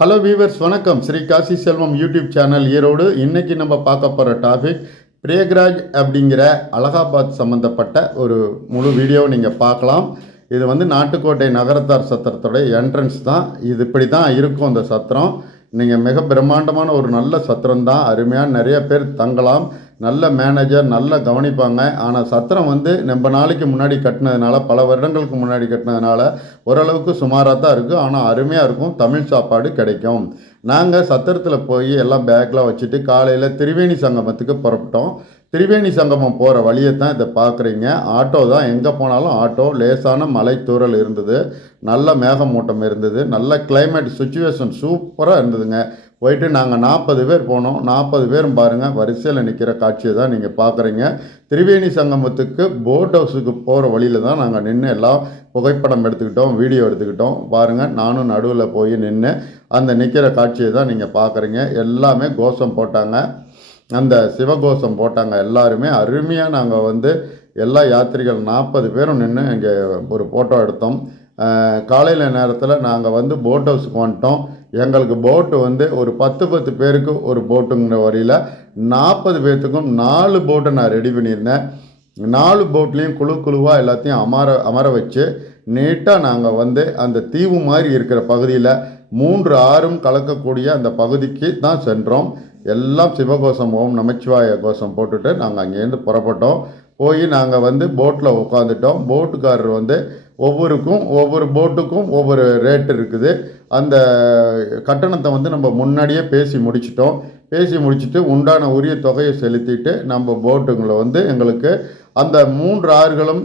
Hello viewers வணக்கம். Sri Kasi Selvam YouTube channel Erode. இன்னைக்கு நம்ம பார்க்க போகிற டாபிக் பிரேக்ராஜ் அப்படிங்கிற அலகாபாத் சம்மந்தப்பட்ட ஒரு முழு வீடியோ நீங்கள் பார்க்கலாம். இது வந்து நாட்டுக்கோட்டை நகரத்தார் சத்திரத்துடைய என்ட்ரன்ஸ் தான். இது இப்படி தான் இருக்கும் அந்த சத்திரம். நீங்கள் மிக பிரம்மாண்டமான ஒரு நல்ல சத்திரம் தான் அருமையாக நிறைய பேர் தங்கலாம். நல்ல மேனேஜர் நல்லா கவனிப்பாங்க. ஆனால் சத்திரம் வந்து ரொம்ப நாளைக்கு முன்னாடி கட்டினதுனால பல வருடங்களுக்கு முன்னாடி கட்டினதுனால ஓரளவுக்கு சுமாராக தான் இருக்குது ஆனால் அருமையாக இருக்கும். தமிழ் சாப்பாடு கிடைக்கும். நாங்கள் சத்திரத்தில் போய் எல்லாம் பேக்கெலாம் வச்சுட்டு காலையில் திரிவேணி சங்கமத்துக்கு புறப்பட்டோம். திரிவேணி சங்கமம் போகிற வழியை தான் இதை பார்க்குறீங்க ஆட்டோ தான். எங்கே போனாலும் ஆட்டோ. லேசான மலை தூரல் இருந்தது. நல்ல மேகமூட்டம் இருந்தது. நல்ல கிளைமேட் சுச்சுவேஷன் சூப்பராக இருந்ததுங்க. போயிட்டு நாங்கள் நாற்பது பேர் போனோம். நாற்பது பேரும் பாருங்கள் வரிசையில் நிற்கிற காட்சியை தான் நீங்கள் பார்க்குறீங்க திரிவேணி சங்கமத்துக்கு போட் ஹவுஸுக்கு போகிற வழியில் தான் நாங்கள் நின்று எல்லாம் புகைப்படம் எடுத்துக்கிட்டோம் வீடியோ எடுத்துக்கிட்டோம். பாருங்கள் நானும் நடுவில் போய் நின்று அந்த நிற்கிற காட்சியை தான் நீங்கள் பார்க்குறீங்க எல்லாமே கோஷம் போட்டாங்க. அந்த சிவகோஷம் போட்டாங்க எல்லாருமே. அருமையாக நாங்கள் வந்து எல்லா யாத்திரிகள் நாற்பது பேரும் நின்று இங்கே ஒரு ஃபோட்டோ எடுத்தோம். காலையில் நேரத்தில் நாங்கள் வந்து போட் ஹவுஸுக்கு வந்துட்டோம். எங்களுக்கு போட்டு வந்து ஒரு பத்து பத்து பேருக்கு ஒரு போட்டுங்கிற வரையில் நாற்பது பேர்த்துக்கும் நாலு போட்டை நான் ரெடி பண்ணியிருந்தேன். நாலு போட்லேயும் குழு குழுவாக எல்லாத்தையும் அமர அமர வச்சு நீட்டாக நாங்கள் வந்து அந்த தீவு மாதிரி இருக்கிற பகுதியில் மூன்று ஆறும் கலக்கக்கூடிய அந்த பகுதிக்கு தான் சென்றோம். எல்லாம் சிவகோஷம் ஓம் நமச்சிவாய கோஷம் போட்டுட்டு நாங்கள் அங்கேருந்து புறப்பட்டோம். போய் நாங்கள் வந்து போட்டில் உட்காந்துட்டோம் போட்டுக்காரர் வந்து ஒவ்வொருக்கும் ஒவ்வொரு போட்டுக்கும் ஒவ்வொரு ரேட் இருக்குது. அந்த கட்டணத்தை வந்து நம்ம முன்னாடியே பேசி முடிச்சிட்டோம். பேசி முடிச்சுட்டு உண்டான உரிய தொகையை செலுத்திட்டு நம்ம போட்டுங்களை வந்து எங்களுக்கு அந்த மூன்று ஆறுகளும்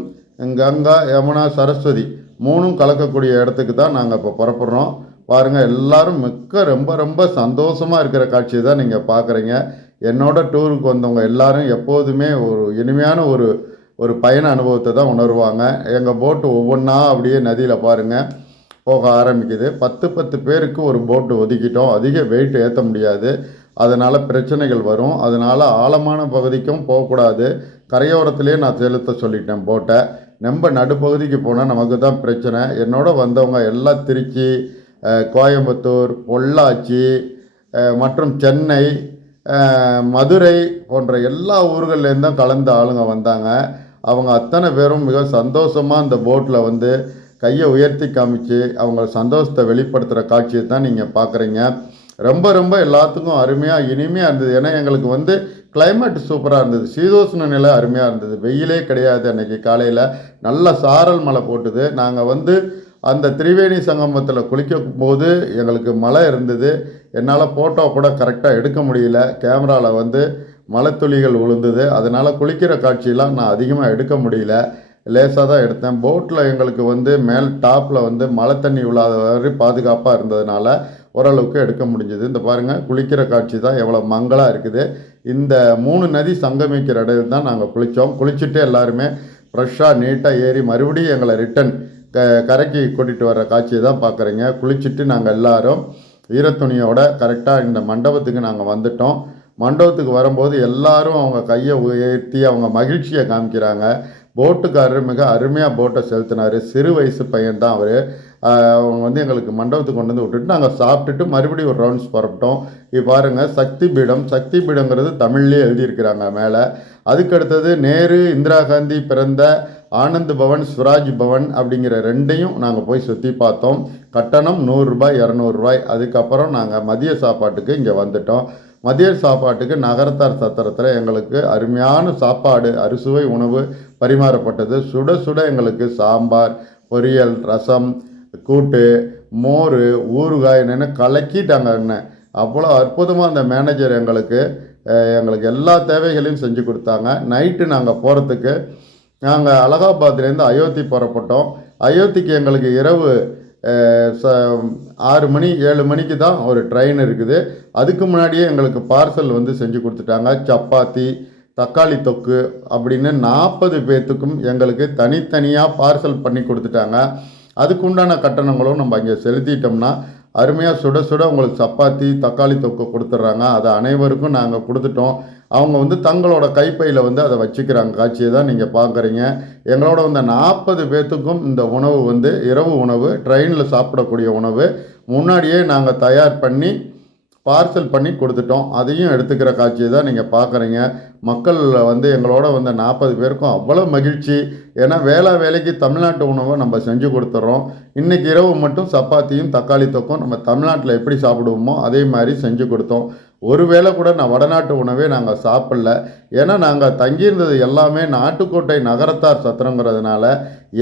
கங்கா யமுனா சரஸ்வதி மூணும் கலக்கக்கூடிய இடத்துக்கு தான் நாங்கள் இப்போ புறப்படுறோம். பாருங்கள் எல்லாரும் மிக்க ரொம்ப ரொம்ப சந்தோஷமாக இருக்கிற காட்சியை தான் நீங்கள் பார்க்குறீங்க என்னோட டூருக்கு வந்தவங்க எல்லாரும் எப்போதுமே ஒரு இனிமையான ஒரு ஒரு பயண அனுபவத்தை தான் உணர்வாங்க. எங்கள் போட்டு ஒவ்வொன்றா அப்படியே நதியில் பாருங்கள் போக ஆரம்பிக்குது. பத்து பத்து பேருக்கு ஒரு போட்டு ஒதுக்கிட்டோம். அதிக வெயிட் ஏற்ற முடியாது. அதனால் பிரச்சனைகள் வரும். அதனால் ஆழமான பகுதிக்கும் போகக்கூடாது. கரையோரத்துலேயே நான் செலுத்த சொல்லிட்டேன் போட்டை. நம்ம நடுப்பகுதிக்கு போனால் நமக்கு தான் பிரச்சனை. என்னோட வந்தவங்க எல்லாம் திருச்சி கோயம்புத்தூர் பொள்ளாச்சி மற்றும் சென்னை மதுரை போன்ற எல்லா ஊர்கள்லேருந்தும் கலந்த ஆளுங்க வந்தாங்க. அவங்க அத்தனை பேரும் மிக சந்தோஷமாக அந்த போட்டில் வந்து கையை உயர்த்தி காமிச்சு அவங்க சந்தோஷத்தை வெளிப்படுத்துகிற காட்சியை தான் நீங்கள் பார்க்குறீங்க ரொம்ப ரொம்ப எல்லாத்துக்கும் அருமையாக இனிமையாக இருந்தது. ஏன்னா எங்களுக்கு வந்து கிளைமேட் சூப்பராக இருந்தது. சீதோஷ்ண நிலை அருமையாக இருந்தது. வெயிலே கிடையாது அன்றைக்கி காலையில். நல்ல சாரல் மழை போட்டுது. நாங்கள் வந்து அந்த திரிவேணி சங்கமத்தில் குளிக்கும் போது எங்களுக்கு மழை இருந்தது. என்னால் ஃபோட்டோ கூட கரெக்டாக எடுக்க முடியல. கேமராவில் வந்து மழைத்துளிகள் விழுந்தது அதனால் குளிக்கிற காட்சியெலாம் நான் அதிகமாக எடுக்க முடியல. லேசாக தான் எடுத்தேன். போட்டில் எங்களுக்கு வந்து மேல் டாப்பில் வந்து மழை தண்ணி விழாத வரை பாதுகாப்பாக இருந்ததுனால ஓரளவுக்கு எடுக்க முடிஞ்சது. இந்த பாருங்கள் குளிக்கிற காட்சி தான் எவ்வளோ மங்களாக இருக்குது. இந்த மூணு நதி சங்கமிக்கிற இடத்துல தான் நாங்கள் குளித்தோம் குளிச்சுட்டு எல்லாருமே ஃப்ரெஷ்ஷாக நீட்டாக ஏறி மறுபடியும் எங்களை ரிட்டன் க கரைக்கு கூட்டிகிட்டு வர காட்சியை தான் பார்க்குறீங்க. குளிச்சுட்டு நாங்கள் எல்லாரும் ஈரத்துணியோட கரெக்டாக இந்த மண்டபத்துக்கு நாங்கள் வந்துட்டோம். மண்டபத்துக்கு வரும்போது எல்லாரும் அவங்க கையை உயர்த்தி அவங்க மகிழ்ச்சியை காமிக்கிறாங்க. போட்டுக்காரர் மிக அருமையாக போட்டை செலுத்தினார். சிறு வயசு பையன் தான் அவர். அவங்க வந்து எங்களுக்கு மண்டபத்துக்கு கொண்டு வந்து விட்டுட்டு நாங்கள் சாப்பிட்டுட்டு மறுபடியும் ஒரு ரவுண்ட்ஸ் புறப்பட்டோம். இப்போ பாருங்கள் சக்தி பீடம். சக்தி பீடங்கிறது தமிழ்லேயே எழுதியிருக்கிறாங்க மேலே. அதுக்கடுத்தது நேரு இந்திரா காந்தி பிறந்த ஆனந்த் பவன் சுராஜ் பவன் அப்படிங்கிற ரெண்டையும் நாங்கள் போய் சுற்றி பார்த்தோம். கட்டணம் நூறுரூபாய் இரநூறுபாய் அதுக்கப்புறம் நாங்கள் மதிய சாப்பாட்டுக்கு இங்கே வந்துட்டோம். மதிய சாப்பாட்டுக்கு நகரத்தார் சத்திரத்தில் எங்களுக்கு அருமையான சாப்பாடு அறுசுவை உணவு பரிமாறப்பட்டது. சுட சுட எங்களுக்கு சாம்பார் பொரியல் ரசம் கூட்டு மோர் ஊறுகாய் என்னென்னு கலக்கிட்டாங்க அண்ணன் அவ்வளோ அற்புதமாக அந்த மேனேஜர் எங்களுக்கு எங்களுக்கு எல்லா தேவைகளையும் செஞ்சு கொடுத்தாங்க. நைட்டு நாங்கள் போகிறதுக்கு நாங்கள் அலகாபாத்லேருந்து அயோத்தி புறப்பட்டோம். அயோத்திக்கு எங்களுக்கு இரவு ச ஆறு மணி ஏழு மணிக்கு தான் ஒரு ட்ரெயின் இருக்குது. அதுக்கு முன்னாடியே எங்களுக்கு பார்சல் வந்து செஞ்சு கொடுத்துட்டாங்க. சப்பாத்தி தக்காளி தொக்கு அப்படின்னு நாற்பது பேர்த்துக்கும் எங்களுக்கு தனித்தனியாக பார்சல் பண்ணி கொடுத்துட்டாங்க. அதுக்குண்டான கட்டணங்களும் நம்ம அங்கே செலுத்திட்டோம்னா அருமையாக சுட சுட உங்களுக்கு சப்பாத்தி தக்காளி தொக்கு கொடுத்துட்றாங்க. அதை அனைவருக்கும் நாங்கள் கொடுத்துட்டோம். அவங்க வந்து தங்களோட கைப்பையில் வந்து அதை வச்சுக்கிறாங்க. காட்சியை தான் நீங்கள் பார்க்குறீங்க எங்களோட வந்த நாற்பது பேர்த்துக்கும் இந்த உணவு வந்து இரவு உணவு ட்ரெயினில் சாப்பிடக்கூடிய உணவு முன்னாடியே நாங்கள் தயார் பண்ணி பார்சல் பண்ணி கொடுத்துட்டோம். அதையும் எடுத்துக்கிற காட்சியை தான் நீங்கள் பார்க்குறீங்க மக்கள் வந்து எங்களோட வந்த நாற்பது பேருக்கும் அவ்வளோ மகிழ்ச்சி. ஏன்னா வேளா வேலைக்கு தமிழ்நாட்டு உணவை நம்ம செஞ்சு கொடுத்துட்றோம் இன்றைக்கி இரவு மட்டும் சப்பாத்தியும் தக்காளி தொக்கும் நம்ம தமிழ்நாட்டில் எப்படி சாப்பிடுவோமோ அதே மாதிரி செஞ்சு கொடுத்தோம். ஒருவேளை கூட நான் வடநாட்டு உணவே நாங்கள் சாப்பிடல. ஏன்னா நாங்கள் தங்கியிருந்தது எல்லாமே நாட்டுக்கோட்டை நகரத்தார் சத்திரங்கிறதுனால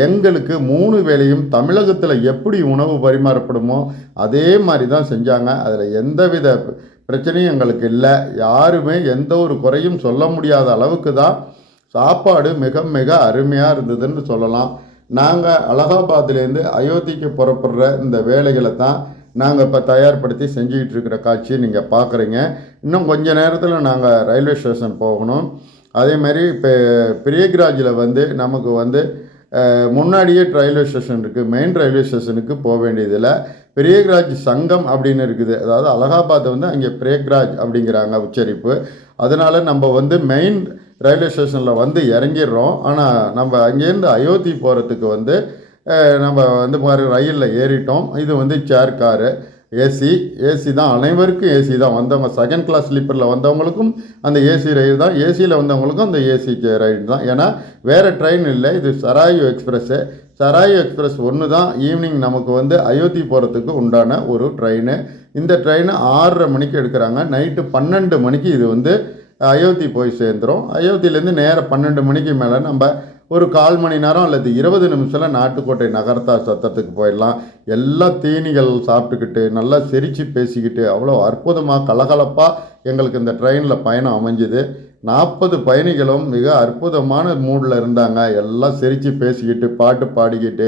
எங்களுக்கு மூணு வேளையும் தமிழகத்தில் எப்படி உணவு பரிமாறப்படுமோ அதே மாதிரி தான் செஞ்சாங்க. அதில் எந்தவித பிரச்சனையும் எங்களுக்கு இல்லை. யாருமே எந்த ஒரு குறையும் சொல்ல முடியாத அளவுக்கு தான் சாப்பாடு மிக மிக அருமையாக இருந்ததுன்னு சொல்லலாம். நாங்கள் அலகாபாத்லேருந்து அயோத்திக்கு புறப்படுற இந்த வேலைகளை தான் நாங்கள் இப்போ தயார்படுத்தி செஞ்சுக்கிட்டு இருக்கிற காட்சியை நீங்கள் பார்க்குறீங்க இன்னும் கொஞ்ச நேரத்தில் நாங்கள் ரயில்வே ஸ்டேஷன் போகணும். அதே மாதிரி இப்போ பிரியக்ராஜில் வந்து நமக்கு வந்து முன்னாடியே ரயில்வே ஸ்டேஷன் இருக்குது மெயின் ரயில்வே ஸ்டேஷனுக்கு போக வேண்டியதில்லை. பிரியக்ராஜ் சங்கம் அப்படின்னு இருக்குது. அதாவது அலகாபாத் வந்து அங்கே பிரியக்ராஜ் அப்படிங்கிறாங்க உச்சரிப்பு. அதனால் நம்ம வந்து மெயின் ரயில்வே ஸ்டேஷனில் வந்து இறங்கிடுறோம். ஆனால் நம்ம அங்கேருந்து அயோத்தி போகிறதுக்கு வந்து நம்ம வந்து பாரு ரயிலில் ஏறிட்டோம். இது வந்து சேர் காரு ஏசி ஏசி தான். அனைவருக்கும் ஏசி தான். வந்தவங்க செகண்ட் கிளாஸ் ஸ்லீப்பரில் வந்தவங்களுக்கும் அந்த ஏசி ரயில் தான். ஏசியில் வந்தவங்களுக்கும் அந்த ஏசி ரயில் தான். ஏன்னா வேறு ட்ரெயின் இல்லை. இது சராயு எக்ஸ்பிரஸ்ஸு சராயு எக்ஸ்பிரஸ் ஒன்று தான். ஈவினிங் நமக்கு வந்து அயோத்தி போகிறதுக்கு உண்டான ஒரு ட்ரெயின் இந்த ட்ரெயின் ஆறரை மணிக்கு எடுக்கிறாங்க. நைட்டு பன்னெண்டு மணிக்கு இது வந்து அயோத்தி போய் சேர்ந்துரும். அயோத்தியிலேருந்து நேராக பன்னெண்டு மணிக்கு மேலே நம்ம ஒரு கால் மணி நேரம் அல்லது இருபது நிமிஷத்தில் நாட்டுக்கோட்டை நகர்த்தா சத்தத்துக்கு போயிடலாம். எல்லா தீனிகள் சாப்பிட்டுக்கிட்டு நல்லா சிரித்து பேசிக்கிட்டு அவ்வளோ அற்புதமாக கலகலப்பாக எங்களுக்கு இந்த ட்ரெயினில் பயணம் அமைஞ்சுது. நாற்பது பயணிகளும் மிக அற்புதமான மூடில் இருந்தாங்க. எல்லாம் சிரித்து பேசிக்கிட்டு பாட்டு பாடிக்கிட்டு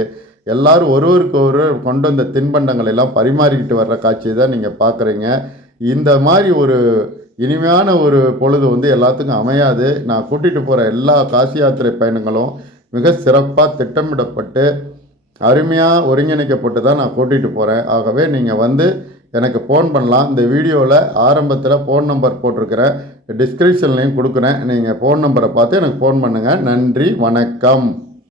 எல்லாரும் ஒருவருக்கு ஒருவர் கொண்டு வந்த தின்பண்டங்கள் எல்லாம் பரிமாறிக்கிட்டு வர்ற காட்சியை தான் நீங்கள் பார்க்குறீங்க இந்த மாதிரி ஒரு இனிமையான ஒரு பொழுது வந்து எல்லாத்துக்கும் அமையாது. நான் கூட்டிகிட்டு போகிற எல்லா காசி யாத்திரை பயணங்களும் மிக சிறப்பாக திட்டமிடப்பட்டு அருமையாக ஒருங்கிணைக்கப்பட்டு தான் நான் கூட்டிகிட்டு போகிறேன் ஆகவே நீங்கள் வந்து எனக்கு ஃபோன் பண்ணலாம். இந்த வீடியோவில் ஆரம்பத்தில் ஃபோன் நம்பர் போட்டிருக்கிறேன். டிஸ்கிரிப்ஷன்லேயும் கொடுக்குறேன். நீங்கள் ஃபோன் நம்பரை பார்த்து எனக்கு ஃபோன் பண்ணுங்கள் நன்றி வணக்கம்.